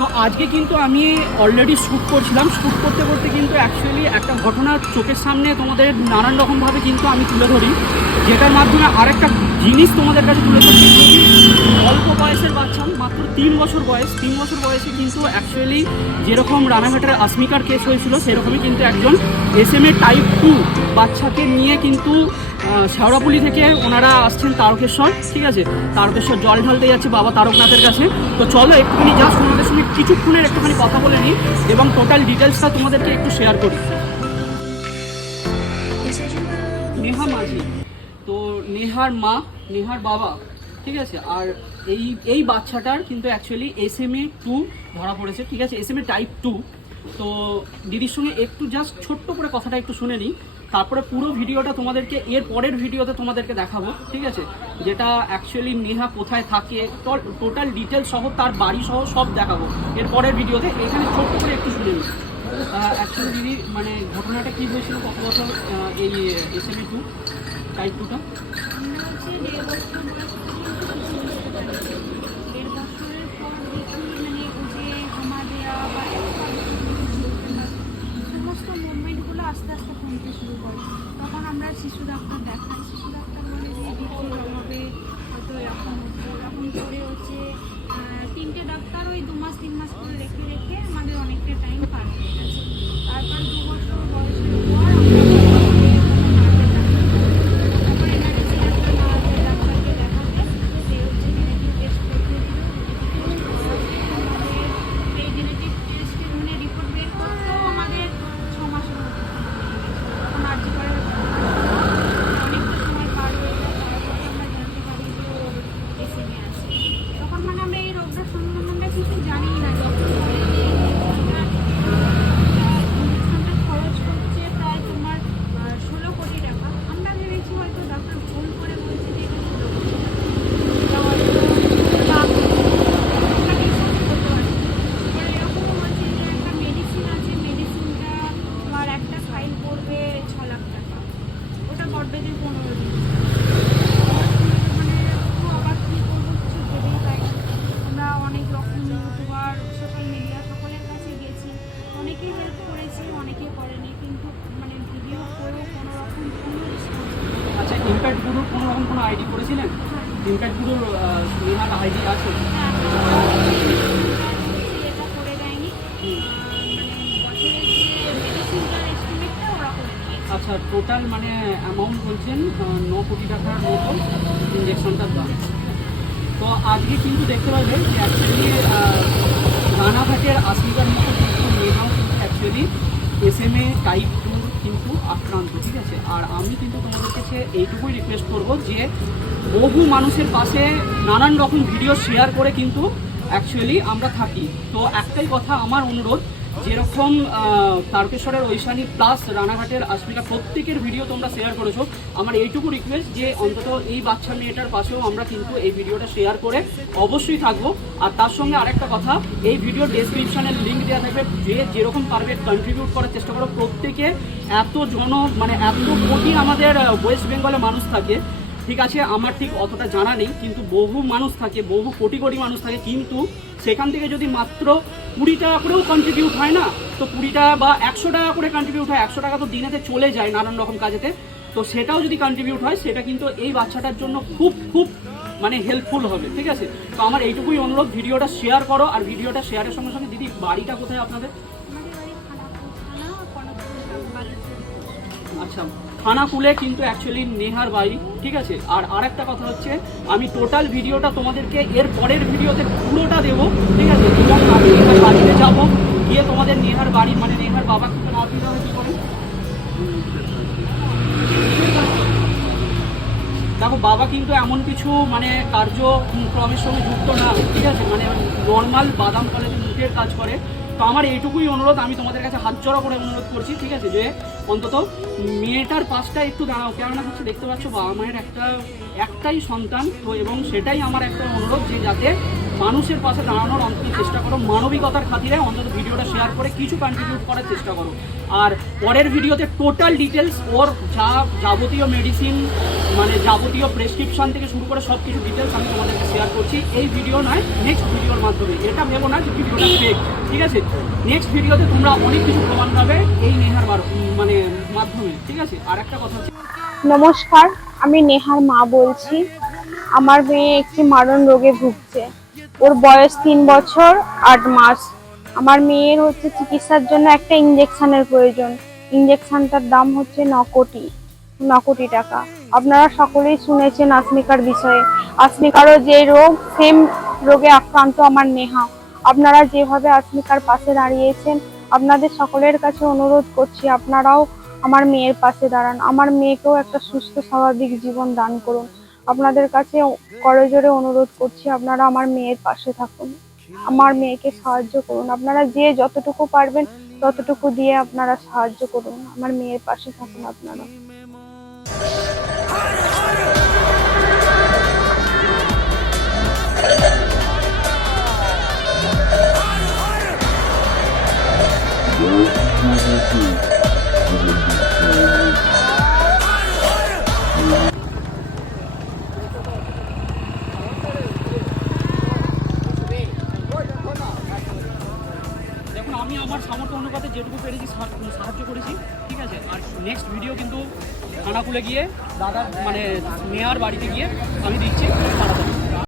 তো আজকে কিন্তু আমি অলরেডি শ্যুট করছিলাম। শ্যুট করতে করতে কিন্তু অ্যাকচুয়ালি একটা ঘটনা চোখের সামনে তোমাদের নানান রকমভাবে কিন্তু আমি তুলে ধরি, যেটার মাধ্যমে আরেকটা জিনিস তোমাদের কাছে তুলে ধরছি অল্প বয়সের বাচ্চা মাত্র তিন বছর বয়স। তিন বছর বয়সে কিন্তু অ্যাকচুয়ালি যেরকম রানাঘাটের আসমিকার কেস হয়েছিল সেরকমই কিন্তু একজন S M A type two বাচ্চাকে নিয়ে কিন্তু শেওড়াপুলি থেকে ওনারা আসছেন তারকেশ্বর ঠিক আছে? তারকেশ্বর জল ঢালতে যাচ্ছে বাবা তারকনাথের কাছে। তো চলো একটুখানি জাস্ট ওনাদের সঙ্গে কিছুক্ষণের একটুখানি কথা বলে নিই এবং টোটাল ডিটেলসটা তোমাদেরকে একটু শেয়ার করি। নেহা মাঝি। তো নেহার মা নেহার বাবা ঠিক আছে? আর এই এই বাচ্চাটার কিন্তু actually S M A two ধরা পড়েছে, ঠিক আছে? S M A type two তো দিদির সঙ্গে একটু জাস্ট ছোট্ট করে কথাটা একটু শুনে নিই। তারপরে পুরো ভিডিওটা তোমাদেরকে, এর পরের ভিডিওতে তোমাদেরকে দেখাবো, ঠিক আছে? যেটা অ্যাকচুয়ালি নেহা কোথায় থাকে টোটাল ডিটেলস সহ তার বাড়ি সহ সব দেখাবো। এর পরের ভিডিওতে এখানে ছোট্ট করে একটু শুনে নিই। অ্যাকচুয়ালি দিদি মানে ঘটনাটা কী হয়েছিল কত বছর এই এস এম টু টাইপ টুটা শিশু ডাক্তার দেখায় শিশু ডাক্তার অনেকে করেনি কিন্তু মানে ভিডিও করেও কোনো রকম কোনো আচ্ছা ইম্প্যাক্ট গুরুর কোনো রকম কোনো আইডি করেছিলেন? ইম্প্যাক্ট গুরুর নেহার আইডি আছে? এটা করে দেয়নি। আহ, মানে করে আচ্ছা টোটাল মানে অ্যামাউন্ট বলছেন ন কোটি টাকার মতো ইঞ্জেকশনটার দাম তো আজকে কিন্তু দেখতে পাবে যে অ্যাকচুয়ালি রানাঘাটের আসমিকার মতো কিন্তু মেয়েরাও কিন্তু actually S M A type two কিন্তু আক্রান্ত, ঠিক আছে? আর আমি কিন্তু তোমাদের কাছে এইটুকুই রিকোয়েস্ট করব যে বহু মানুষের পাশে নানান রকম ভিডিও শেয়ার করে কিন্তু অ্যাকচুয়ালি আমরা থাকি। তো একটাই কথা আমার অনুরোধ যেরকম তারকেশ্বরের ঐশানী প্লাস রানাঘাটের আসমিকা প্রত্যেকের ভিডিও তোমরা শেয়ার করেছ। আমার এইটুকু রিকোয়েস্ট যে অন্তত এই বাচ্চা মেয়েটার পাশেও আমরা কিন্তু এই ভিডিওটা শেয়ার করে অবশ্যই থাকব। আর তার সঙ্গে আরেকটা কথা, এই ভিডিও ডেসক্রিপশনের লিঙ্ক দেওয়া থাকবে। যে যেরকম পারবে কন্ট্রিবিউট করার চেষ্টা করো। প্রত্যেকে এত জন মানে এত কোটি আমাদের ওয়েস্ট বেঙ্গলে মানুষ থাকে ঠিক আছে আমার ঠিক অতটা জানা নেই কিন্তু বহু মানুষ থাকে বহু কোটি কোটি মানুষ থাকে কিন্তু সেখান থেকে যদি মাত্র কুড়ি টাকা করেও কন্ট্রিবিউট হয় না তো কুড়ি টাকা বা একশো টাকা করে কন্ট্রিবিউট হয় একশো টাকা তো দিনেতে চলে যায় নানান রকম কাজেতে তো সেটাও যদি কন্ট্রিবিউট হয় সেটা কিন্তু এই বাচ্চাটার জন্য খুব খুব মানে হেল্পফুল হবে ঠিক আছে? তো আমার এইটুকুই অনুরোধ ভিডিওটা শেয়ার করো আর ভিডিওটা শেয়ারের সঙ্গে সঙ্গে দিদি বাড়িটা কোথায় আপনাদের? আচ্ছা। খানাকুলে কিন্তু অ্যাকচুয়ালি নেহার বাড়ি ঠিক আছে? আর আরেকটা কথা হচ্ছে, আমি টোটাল ভিডিওটা তোমাদেরকে এর পরের ভিডিওতে পুরোটা দেবো, ঠিক আছে? এবং আমি নেহার বাড়িতে যাব, গিয়ে তোমাদের নেহার বাড়ি মানে নেহার বাবা কিন্তু না অসুবিধা হয়, কী করে? দেখো, বাবা কিন্তু এমন কিছু মানে কার্যক্রমের সঙ্গে যুক্ত না, ঠিক আছে? মানে নর্মাল বাদাম কলেজে মুখের কাজ করে। তো আমার এইটুকুই অনুরোধ, আমি তোমাদের কাছে হাত জড়া করে অনুরোধ করছি, ঠিক আছে? যে অন্তত মেয়েটার পাশটা একটু দাঁড়াও, কেননা হচ্ছে দেখতে পাচ্ছ বাবা মায়ের একটা, একটাই সন্তান, তো এবং সেটাই আমার একটা অনুরোধ যে যাতে মানুষের পাশে দাঁড়ানোর অন্তত চেষ্টা করো। মানবিকতার খাতিরে অন্তত ভিডিওটা শেয়ার করে কিছু কন্ট্রিবিউট করার চেষ্টা করো। আর পরের ভিডিওতে টোটাল ডিটেলস ওর যা যাবতীয় মেডিসিন মানে যাবতীয় প্রেসক্রিপশন থেকে শুরু করে সব কিছু ডিটেলস আমি তোমাদেরকে শেয়ার করছি। এই ভিডিও নয় নেক্সট ভিডিওর মাধ্যমে। এটা ভেবো না যে ভিডিওটা ফেক ঠিক আছে? নেক্সট ভিডিওতে তোমরা অনেক কিছু প্রমাণ পাবে এই নেহার মানে মাধ্যমে, ঠিক আছে? আর একটা কথা হচ্ছে নমস্কার, আমি নেহার মা বলছি। আমার মেয়ে একটি মারণ রোগে ভুগছে। ওর বয়স তিন বছর, আট মাস। আমার মেয়ের হচ্ছে চিকিৎসার জন্য একটা ইঞ্জেকশনের প্রয়োজন। ইঞ্জেকশনটার দাম হচ্ছে ন কোটি ন কোটি টাকা। আপনারা সকলেই শুনেছেন আসমিকার বিষয়ে। আসমিকারও যে রোগ সেম রোগে আক্রান্ত আমার নেহা। আপনারা যেভাবে আসমিকার পাশে দাঁড়িয়েছেন, আপনাদের সকলের কাছে অনুরোধ করছি, আপনারাও আমার মেয়ের পাশে দাঁড়ান। আমার মেয়েকেও একটা সুস্থ, স্বাভাবিক জীবন দান করুন। আপনাদের কাছে করজোরে অনুরোধ করছি, আপনারা আমার মেয়ের পাশে থাকুন। আমার মেয়েকে সাহায্য করুন। আপনারা যে যতটুকু পারবেন, ততটুকু দিয়ে আপনারা সাহায্য করুন। আমার মেয়ের পাশে থাকুন আপনারা। দেখুন আমি আমার সামর্থ্য অনুপাতে যেটুকু পেরেছি সাহায্য করেছি, ঠিক আছে? আর নেক্সট ভিডিও কিন্তু খানাকুলে গিয়ে দাদা মানে মেয়ার বাড়িতে গিয়ে আমি দিচ্ছি